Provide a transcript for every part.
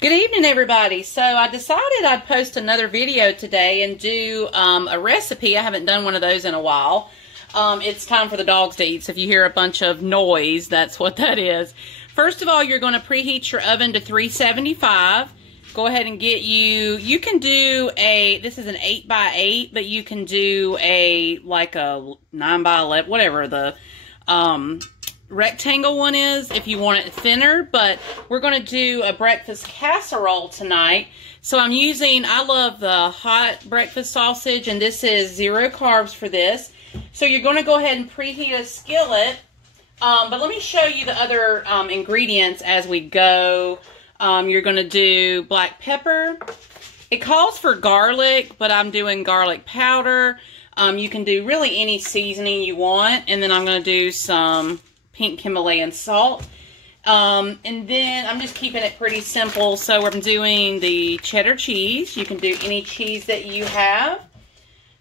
Good evening, everybody. So I decided I'd post another video today and do a recipe. I haven't done one of those in a while. It's time for the dogs to eat, so if you hear a bunch of noise, that's what that is. First of all, you're going to preheat your oven to 375. Go ahead and get you can do this is an 8x8, but you can do like a 9x11, whatever the rectangle one is if you want it thinner. But we're going to do a breakfast casserole tonight. So I love the hot breakfast sausage, and this is 0 carbs for this. So you're going to go ahead and preheat a skillet. But let me show you the other ingredients as we go. You're going to do black pepper. It calls for garlic, but I'm doing garlic powder. You can do really any seasoning you want. And then I'm going to do some pink Himalayan salt. And then I'm just keeping it pretty simple. So I'm doing the cheddar cheese. You can do any cheese that you have.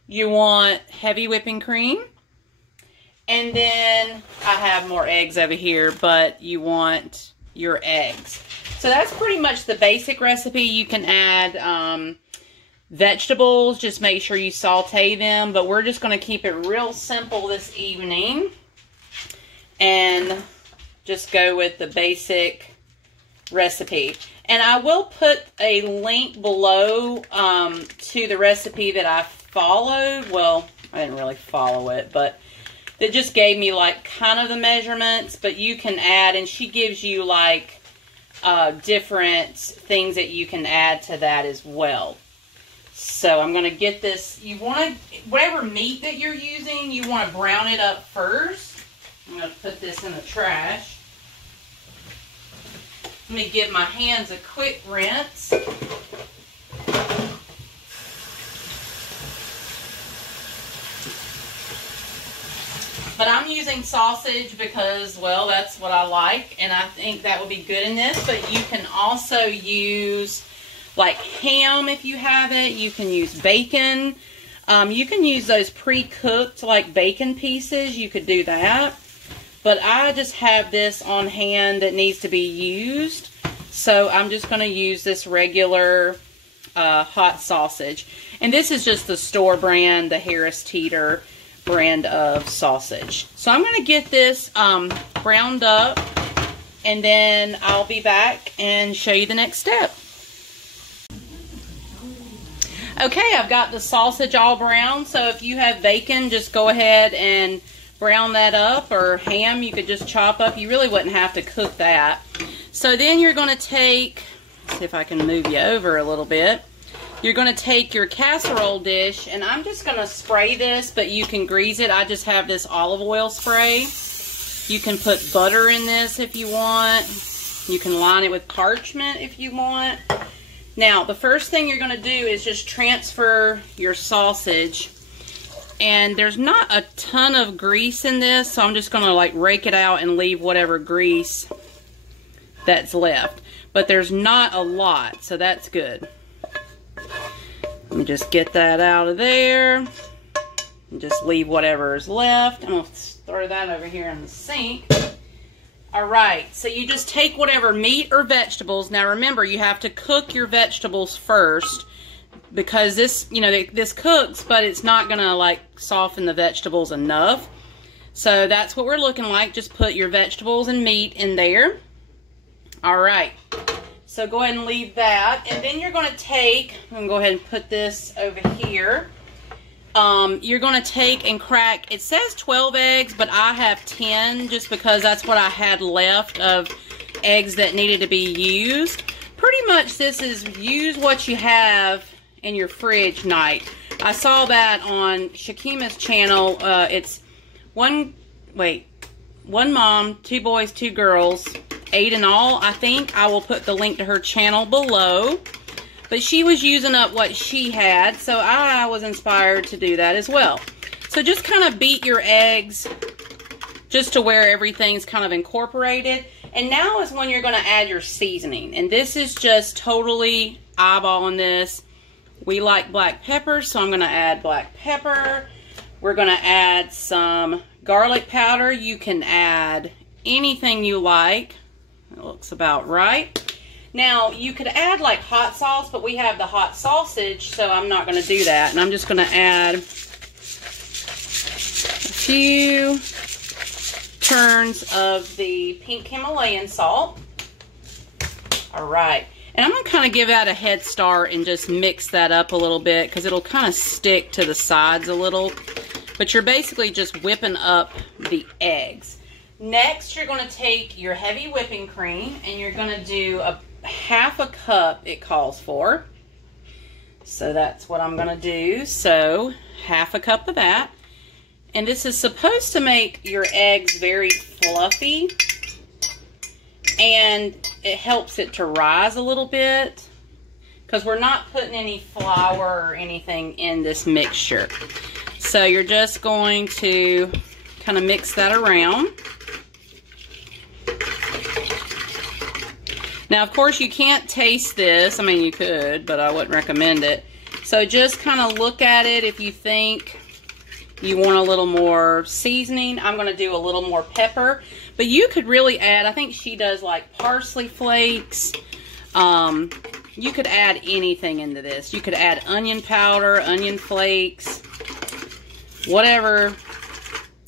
You want heavy whipping cream. And then I have more eggs over here, but you want your eggs. So that's pretty much the basic recipe. You can add vegetables. Just make sure you saute them. But we're just going to keep it real simple this evening. And just go with the basic recipe. And I will put a link below to the recipe that I followed. Well, I didn't really follow it, but it just gave me like kind of the measurements. But you can add, and she gives you like different things that you can add to that as well. So I'm going to get this. You want to, whatever meat that you're using, you want to brown it up first. I'm going to put this in the trash. Let me give my hands a quick rinse. But I'm using sausage because, well, that's what I like, and I think that would be good in this. But you can also use like ham if you have it. You can use bacon. You can use those pre-cooked like bacon pieces. You could do that. But I just have this on hand that needs to be used. So I'm just going to use this regular hot sausage. And this is just the store brand, the Harris Teeter brand of sausage. So I'm going to get this browned up, and then I'll be back and show you the next step. Okay, I've got the sausage all brown. So if you have bacon, just go ahead and brown that up, or ham you could just chop up. You really wouldn't have to cook that. So then you're going to take, see if I can move you over a little bit. You're going to take your casserole dish, and I'm just going to spray this, but you can grease it. I just have this olive oil spray. You can put butter in this if you want. You can line it with parchment if you want. Now, the first thing you're going to do is just transfer your sausage. And there's not a ton of grease in this, so I'm just going to like rake it out and leave whatever grease that's left. But there's not a lot, so that's good. Let me just get that out of there. And just leave whatever is left. I'm going to throw that over here in the sink. Alright, so you just take whatever meat or vegetables. Now remember, you have to cook your vegetables first, because this, you know, this cooks, but it's not going to like soften the vegetables enough. So that's what we're looking like. Just put your vegetables and meat in there. Alright, so go ahead and leave that. And then you're going to take, I'm going to go ahead and put this over here. You're going to take and crack, it says 12 eggs, but I have 10 just because that's what I had left of eggs that needed to be used. Pretty much this is use what you have in your fridge night. I saw that on Shekema's channel. It's one mom, 2 boys, 2 girls, 8 in all, I think. I will put the link to her channel below. But she was using up what she had, so I was inspired to do that as well. So just kind of beat your eggs just to where everything's kind of incorporated. And now is when you're going to add your seasoning. And this is just totally eyeballing this. We like black pepper, so I'm going to add black pepper. We're going to add some garlic powder. You can add anything you like. It looks about right. Now, you could add like hot sauce, but we have the hot sausage, so I'm not going to do that. And I'm just going to add a few turns of the pink Himalayan salt. All right. And I'm going to kind of give that a head start and just mix that up a little bit because it'll kind of stick to the sides a little. But you're basically just whipping up the eggs. Next, you're going to take your heavy whipping cream and you're going to do a half a cup it calls for. So that's what I'm going to do. So half a cup of that. And this is supposed to make your eggs very fluffy. And it helps it to rise a little bit. Because we're not putting any flour or anything in this mixture. So you're just going to kind of mix that around. Now, of course, you can't taste this. I mean, you could, but I wouldn't recommend it. So just kind of look at it if you think you want a little more seasoning. I'm going to do a little more pepper. But you could really add, I think she does like parsley flakes. You could add anything into this. You could add onion powder, onion flakes, whatever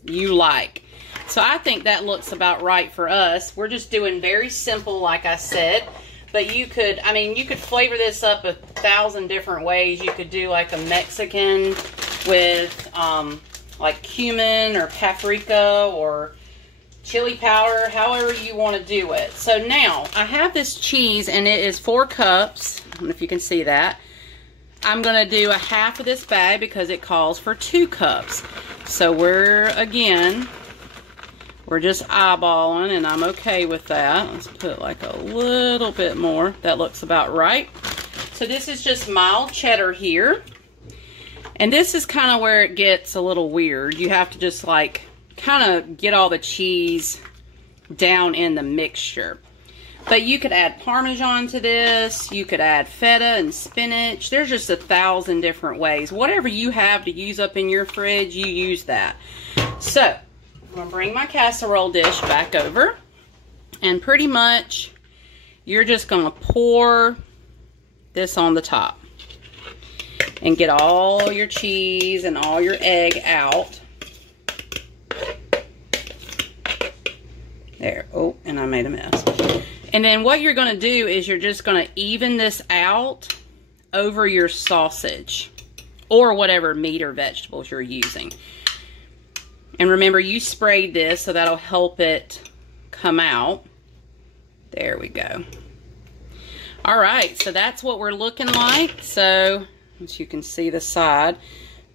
you like. So I think that looks about right for us. We're just doing very simple, like I said. But you could, I mean, you could flavor this up 1,000 different ways. You could do like a Mexican with like cumin or paprika or chili powder, however you want to do it. So now, I have this cheese and it is 4 cups. I don't know if you can see that. I'm going to do a half of this bag because it calls for 2 cups. So we're just eyeballing, and I'm okay with that. Let's put like a little bit more. That looks about right. So this is just mild cheddar here. And this is kind of where it gets a little weird. You have to just like kind of get all the cheese down in the mixture. But you could add Parmesan to this. You could add feta and spinach. There's just 1,000 different ways. Whatever you have to use up in your fridge, you use that. So I'm going to bring my casserole dish back over. And pretty much, you're just going to pour this on the top. And get all your cheese and all your egg out. There. Oh, and I made a mess. And then what you're going to do is you're just going to even this out over your sausage. Or whatever meat or vegetables you're using. And remember, you sprayed this, so that'll help it come out. There we go. Alright, so that's what we're looking like. So, as you can see the side,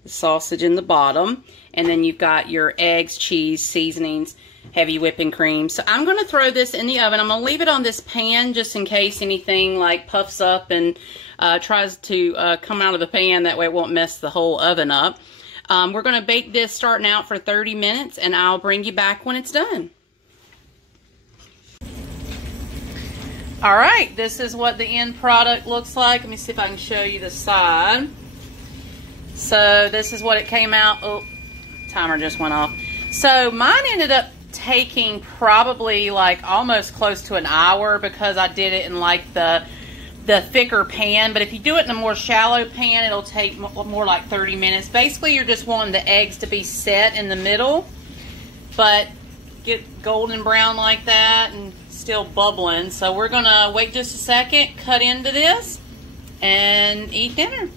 the sausage in the bottom. And then you've got your eggs, cheese, seasonings, heavy whipping cream. So I'm going to throw this in the oven. I'm going to leave it on this pan just in case anything like puffs up and tries to come out of the pan. That way it won't mess the whole oven up. We're going to bake this starting out for 30 minutes, and I'll bring you back when it's done. Alright, this is what the end product looks like. Let me see if I can show you the side. So this is what it came out. Oh, timer just went off. So mine ended up taking probably like almost close to an hour because I did it in like the thicker pan. But if you do it in a more shallow pan, it'll take more like 30 minutes. Basically, you're just wanting the eggs to be set in the middle, but get golden brown like that and still bubbling. So we're gonna wait just a second, cut into this, and eat dinner.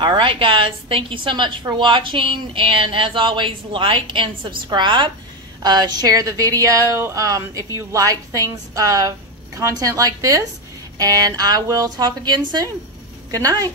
Alright guys, thank you so much for watching, and as always, like and subscribe. Share the video if you like things, content like this, and I will talk again soon. Good night.